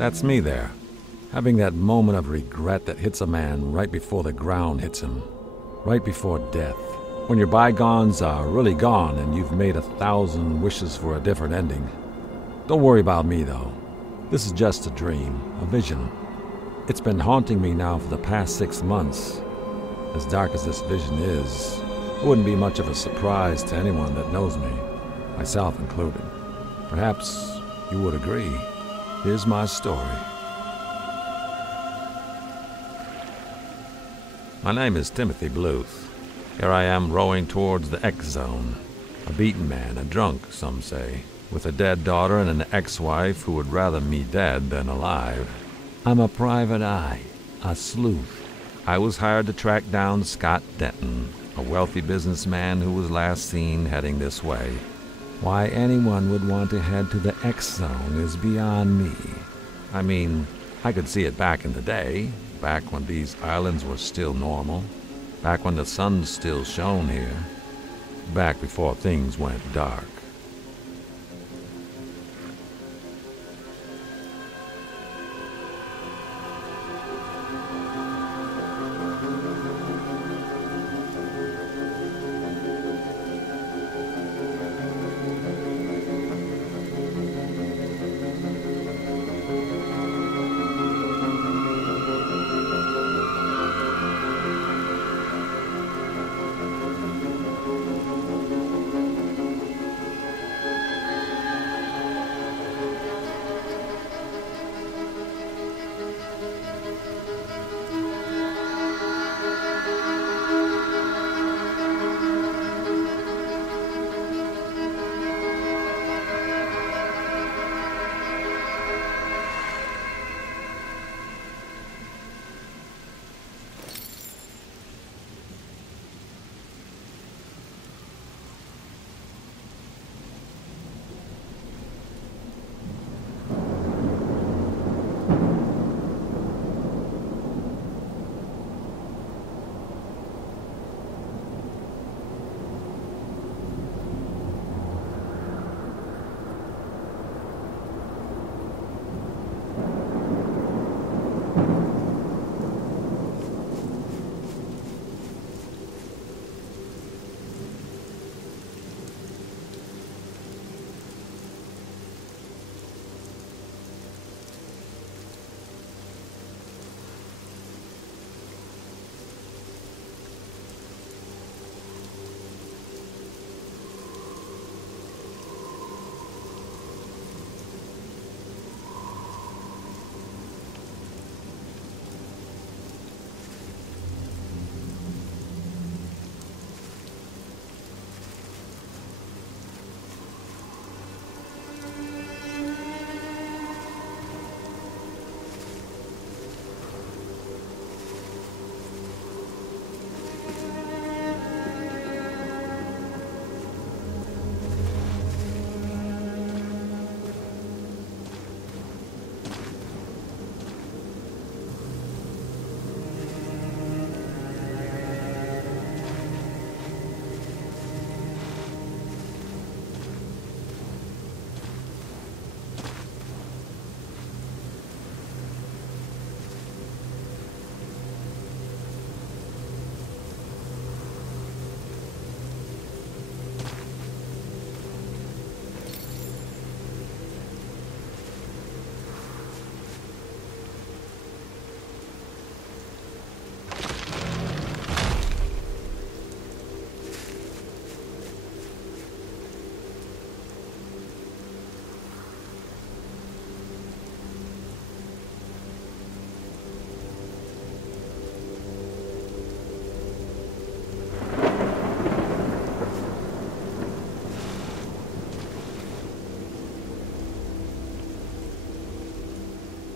That's me there, having that moment of regret that hits a man right before the ground hits him, right before death, when your bygones are really gone and you've made 1,000 wishes for a different ending. Don't worry about me, though. This is just a dream, a vision. It's been haunting me now for the past 6 months. As dark as this vision is, it wouldn't be much of a surprise to anyone that knows me, myself included. Perhaps you would agree. Here's my story. My name is Timothy Bluth. Here I am rowing towards the X-Zone. A beaten man, a drunk, some say, with a dead daughter and an ex-wife who would rather me dead than alive. I'm a private eye, a sleuth. I was hired to track down Scott Denton, a wealthy businessman who was last seen heading this way. Why anyone would want to head to the X-Zone is beyond me. I mean, I could see it back in the day, back when these islands were still normal, back when the sun still shone here, back before things went dark.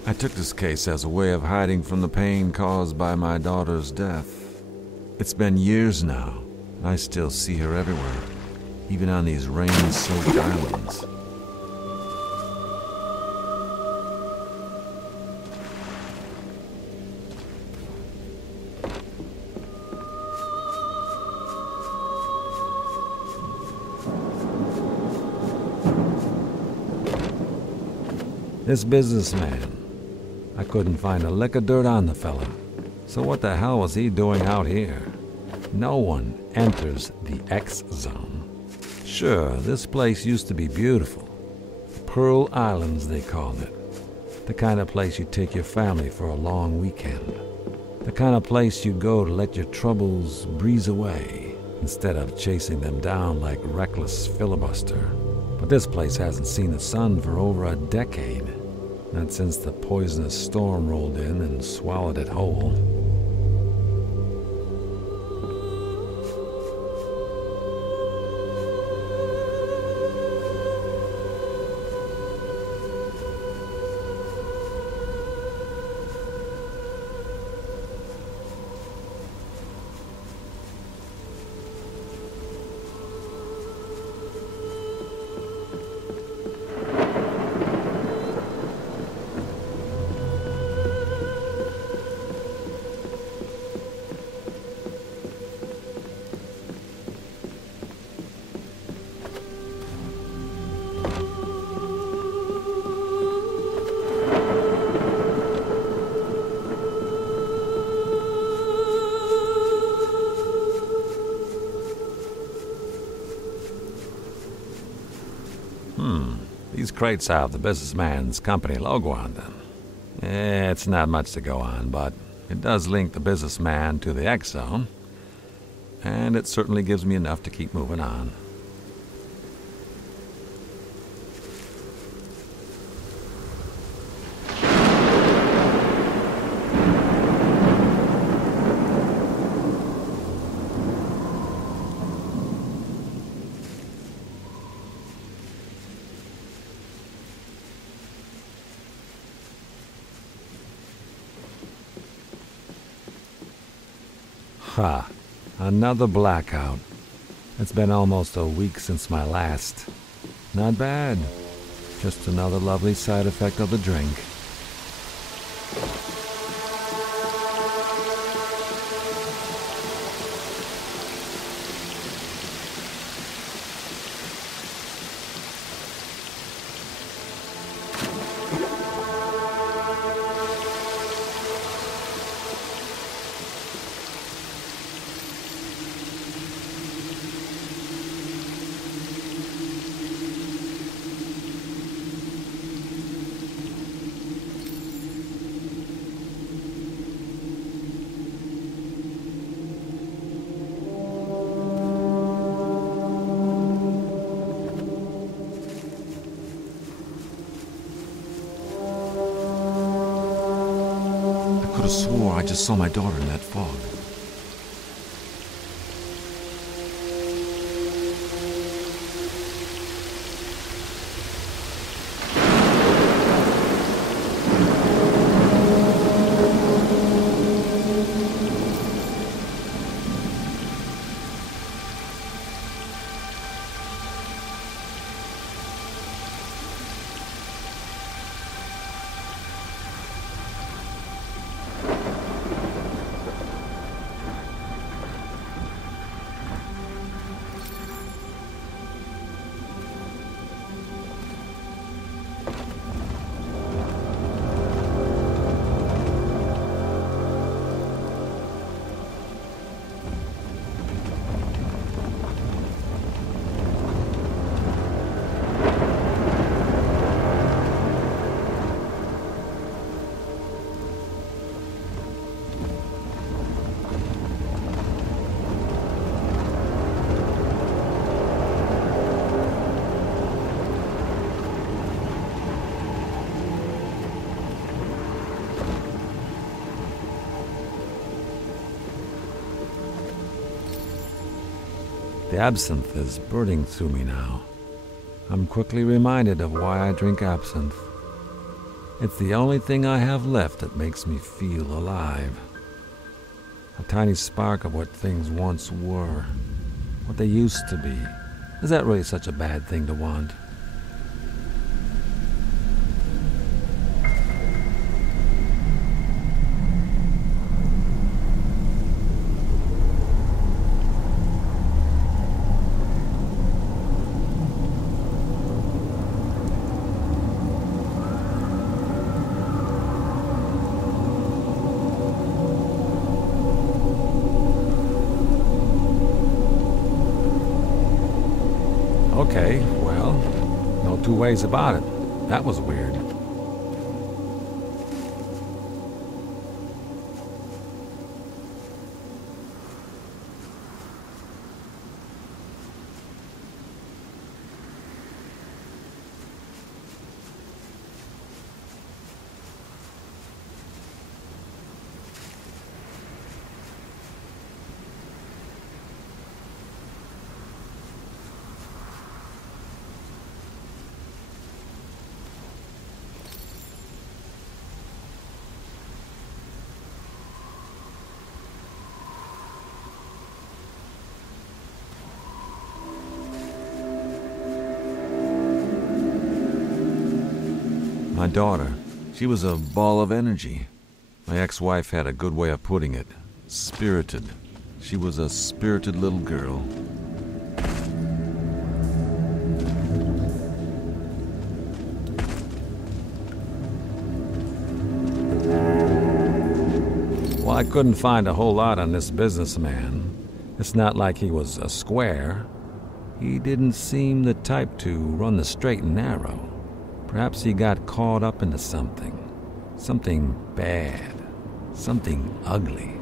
I took this case as a way of hiding from the pain caused by my daughter's death. It's been years now, and I still see her everywhere, even on these rain-soaked islands. This businessman, I couldn't find a lick of dirt on the fella. So what the hell was he doing out here? No one enters the X Zone. Sure, this place used to be beautiful. Pearl Islands, they called it. The kind of place you'd take your family for a long weekend. The kind of place you'd go to let your troubles breeze away instead of chasing them down like reckless filibuster. But this place hasn't seen the sun for over a decade. Not since the poisonous storm rolled in and swallowed it whole. These crates have the businessman's company logo on them. It's not much to go on, but it does link the businessman to the X Zone, and it certainly gives me enough to keep moving on. Ha, another blackout. It's been almost a week since my last. Not bad. Just another lovely side effect of the drink. I could have swore I just saw my daughter in that fog. The absinthe is burning through me now. I'm quickly reminded of why I drink absinthe. It's the only thing I have left that makes me feel alive. A tiny spark of what things once were, what they used to be. Is that really such a bad thing to want? Okay, well, no two ways about it. That was weird. My daughter, she was a ball of energy. My ex-wife had a good way of putting it. Spirited. She was a spirited little girl. Well, I couldn't find a whole lot on this businessman. It's not like he was a square. He didn't seem the type to run the straight and narrow. Perhaps he got caught up into something. Something bad. Something ugly.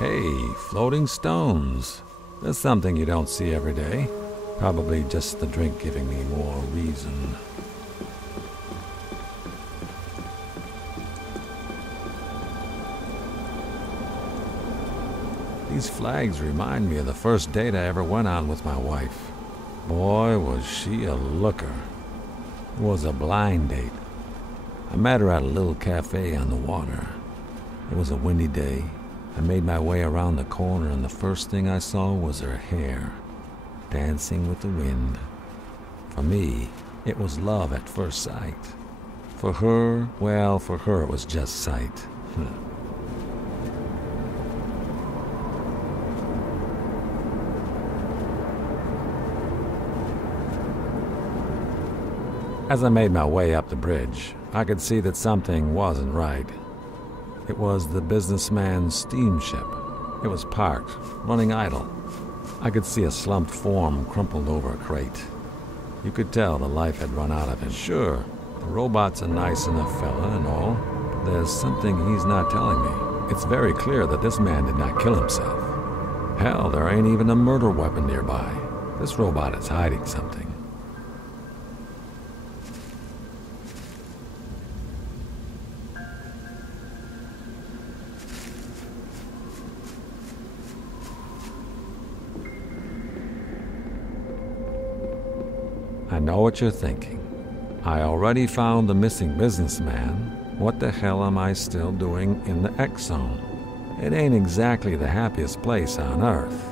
Hey, floating stones. That's something you don't see every day. Probably just the drink giving me more reason. These flags remind me of the first date I ever went on with my wife. Boy, was she a looker. It was a blind date. I met her at a little cafe on the water. It was a windy day. I made my way around the corner, and the first thing I saw was her hair, dancing with the wind. For me, it was love at first sight. For her, well, for her it was just sight. As I made my way up the bridge, I could see that something wasn't right. It was the businessman's steamship. It was parked, running idle. I could see a slumped form crumpled over a crate. You could tell the life had run out of him. Sure, the robot's a nice enough fella and all, but there's something he's not telling me. It's very clear that this man did not kill himself. Hell, there ain't even a murder weapon nearby. This robot is hiding something. I know what you're thinking. I already found the missing businessman. What the hell am I still doing in the X Zone? It ain't exactly the happiest place on Earth.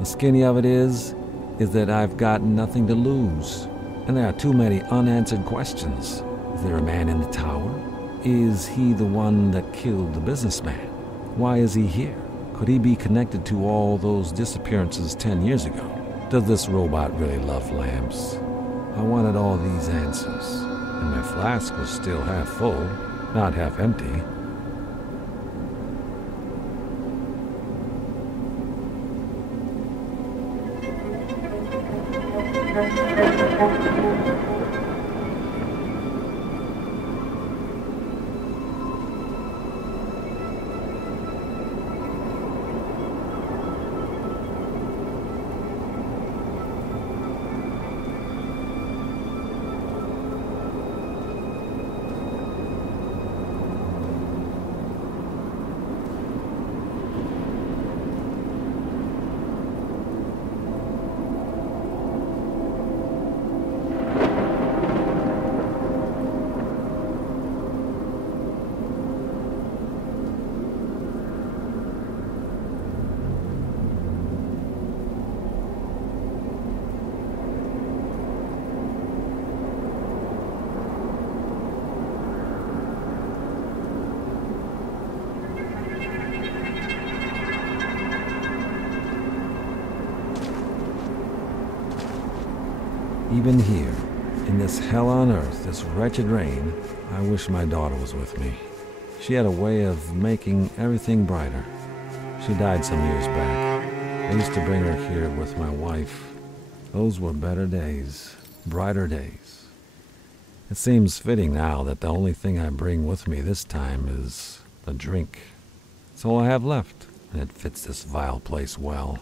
The skinny of it is that I've got nothing to lose. And there are too many unanswered questions. Is there a man in the tower? Is he the one that killed the businessman? Why is he here? Could he be connected to all those disappearances 10 years ago? Does this robot really love lamps? I wanted all these answers, and my flask was still half full, not half empty. Even here, in this hell on earth, this wretched rain, I wish my daughter was with me. She had a way of making everything brighter. She died some years back. I used to bring her here with my wife. Those were better days, brighter days. It seems fitting now that the only thing I bring with me this time is a drink. It's all I have left, and it fits this vile place well.